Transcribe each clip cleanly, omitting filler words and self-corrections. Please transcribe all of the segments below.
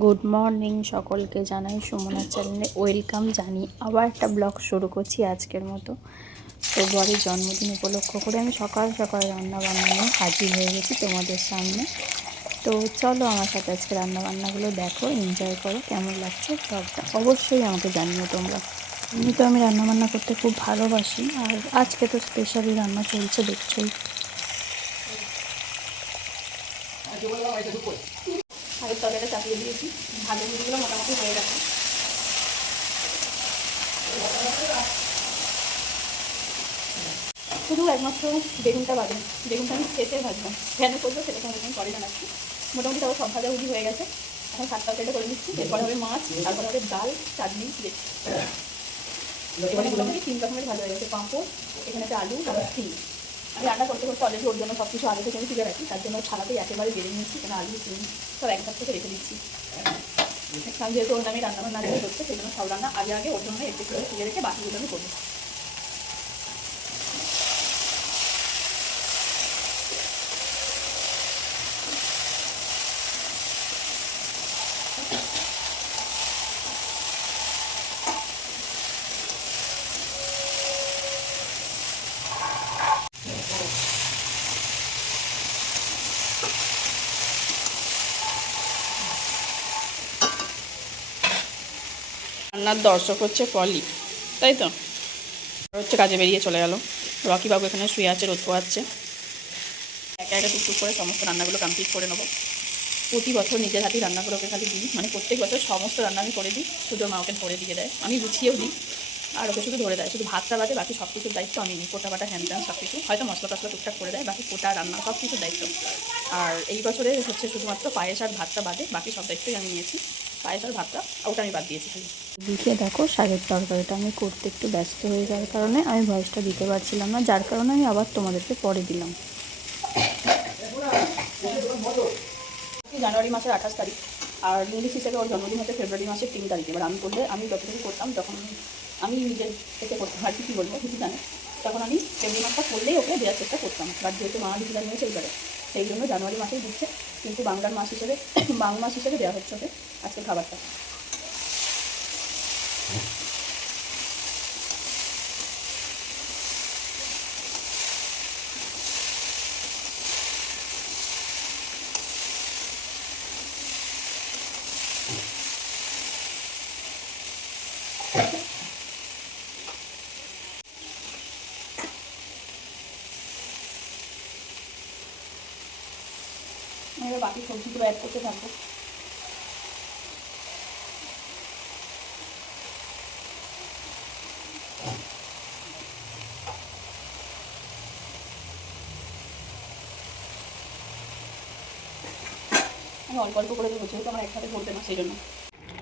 Good morning, সকলকে জানাই সুমনা চ্যানেলে ওয়েলকাম। জানি আবার একটা ব্লগ শুরু করছি আজকের মতো। তো বরের জন্মদিন উপলক্ষ করে আমি সকাল সকাল রান্নাবান্না নিয়ে হাজির হয়ে গেছি তোমাদের সামনে। তো চলো আমার সাথে আজকে রান্নাবান্নাগুলো দেখো, এনজয় করো। কেমন লাগছে ব্লগটা অবশ্যই আমাকে জানিও তোমরা। এমনি তো আমি রান্নাবান্না করতে খুব ভালোবাসি, আর আজকে তো স্পেশালি রান্না চলছে, দেখছোই। আগের তরকারিটা চাপিয়ে দিয়েছি, ভাজা ভুজিগুলো মোটামুটি হয়ে গেছে। শুধু একমাত্র বেগুনটা বাজে, বেগুনটা আমি শেষে ভাজবো, কেন করবো সেটা তোমাদের পরে জানাচ্ছি। মোটামুটি তাও সব ভাজা ভুজি হয়ে গেছে। এখন শাক তরকারিটা করে নিচ্ছি, এরপরে হবে মাছ, তারপরে হবে ডাল, চাটনি। এখানে মোটামুটি 3 রকমের ভাজা হয়ে গেছে, পাঁপড়, এখানে একটা আলু, আবার সিম। আমি রান্না করতে করতে অলরেডি ওর জন্য সব কিছু আগে থেকে আমি তুলে রাখি, তার জন্য ছাড়াতেই একেবারে বেড়ে নিয়েছি। এখানে আলু, সিম সব একসাথে থেকে রেখে দিচ্ছি। কারণ যেহেতু ওর আমি রান্নাবান্না আগে করছে, সেই জন্য সব রান্না আগে আগে ওর জন্য একটু করে তুলে রেখে বাকিগুলো আমি করবো। রান্নার দর্শক হচ্ছে পলি, তাই তো হচ্ছে কাজে বেরিয়ে চলে গেল। রকি বাবু এখানে শুয়ে আছে, রোদ পোয়াচ্ছে। একা একা টুকটুক করে সমস্ত রান্নাগুলো কমপ্লিট করে নেবো। প্রতি বছর নিজের হাতেই রান্নাগুলোকে খালি দিই, মানে প্রত্যেক বছর সমস্ত রান্না আমি করে দিই, শুধু মা ওকে ধরে দিয়ে দেয়, আমি গুছিয়েও দিই আর ওকে শুধু ধরে দেয়। শুধু ভাতটা বাদে বাকি সব কিছুর দায়িত্ব আমি নিই, কোটা বাটা হ্যান ত্যান সব কিছু, হয়তো মশলা টশলা টুকটাক করে দেয়, বাকি কোটা রান্না সব কিছুর দায়িত্ব। আর এই বছরে হচ্ছে শুধুমাত্র পায়েস আর ভাতটা বাদে বাকি সব দায়িত্বই আমি নিয়েছি। পায়েস আর ভাতটা ওটা আমি বাদ দিয়েছি খালি। দিকে দেখো, শাকের তরকারিটা আমি করতে একটু ব্যস্ত হয়ে যাওয়ার কারণে আমি ভয়েসটা দিতে পারছিলাম না, যার কারণে আমি আবার তোমাদেরকে পরে দিলাম। জানুয়ারি মাসের 28 তারিখ, আর ইংলিশ হিসেবে ওর জন্মদিন হচ্ছে ফেব্রুয়ারি মাসের 3 তারিখে। এবার আমি করলে, আমি যতটুকু করতাম যখন আমি নিজের থেকে করতাম আর কি বলবো কিছু জানে, তখন আমি ফেব্রুয়ারি মাসটা করলেই ওকে দেওয়ার চেষ্টা করতাম। বাট যেহেতু মা ডিসিশন নিয়েছে এইবারে, সেই জন্য জানুয়ারি মাসেই দিচ্ছে, কিন্তু বাংলার মাস হিসেবে বাংলা মাস হিসেবে দেওয়া হচ্ছে ওকে আজকে খাবারটা। আমি এবার বাকি সবজিগুলো অ্যাড করতে থাকবো। আমি অল্প অল্প করে দেবো, যেহেতু আমার একসাথে ধরবে না, সেই জন্য।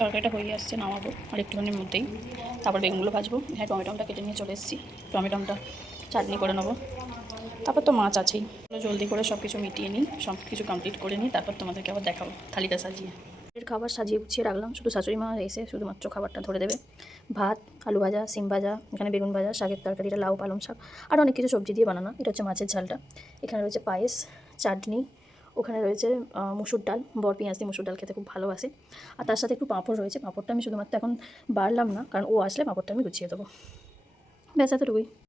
তরকারিটা হয়ে আসছে, নামাবো আর একটুখানির মধ্যেই। তারপর বেগুনগুলো ভাজবো। হ্যাঁ, টমেটোটা কেটে নিয়ে চলে এসেছি, টমেটোটা চাটনি করে নেবো। তারপর তো মাছ আছেই। জলদি করে সব কিছু মিটিয়ে নিই, সব কিছু কমপ্লিট করে নিই, তারপর তোমাদেরকে আবার দেখাবো থালিটা সাজিয়ে। এর খাবার সাজিয়ে গুছিয়ে রাখলাম, শুধু শাশুড়ি মা এসে শুধুমাত্র খাবারটা ধরে দেবে। ভাত, আলু ভাজা, সিম ভাজা, এখানে বেগুন ভাজা, শাকের তরকারিটা লাউ পালং শাক, আর অনেক কিছু সবজি দিয়ে বানানো। এটা হচ্ছে মাছের ঝালটা। এখানে রয়েছে পায়েস, চাটনি, ওখানে রয়েছে মুসুর ডাল। বর পেঁয়াজ দিয়ে মুসুর ডাল খেতে খুব ভালোবাসে। আর তার সাথে একটু পাঁপড় রয়েছে। পাঁপড়টা আমি শুধুমাত্র এখন বাড়লাম না, কারণ ও আসলে পাঁপড়টা আমি গুছিয়ে দেবো। ব্যাস এতটুকুই।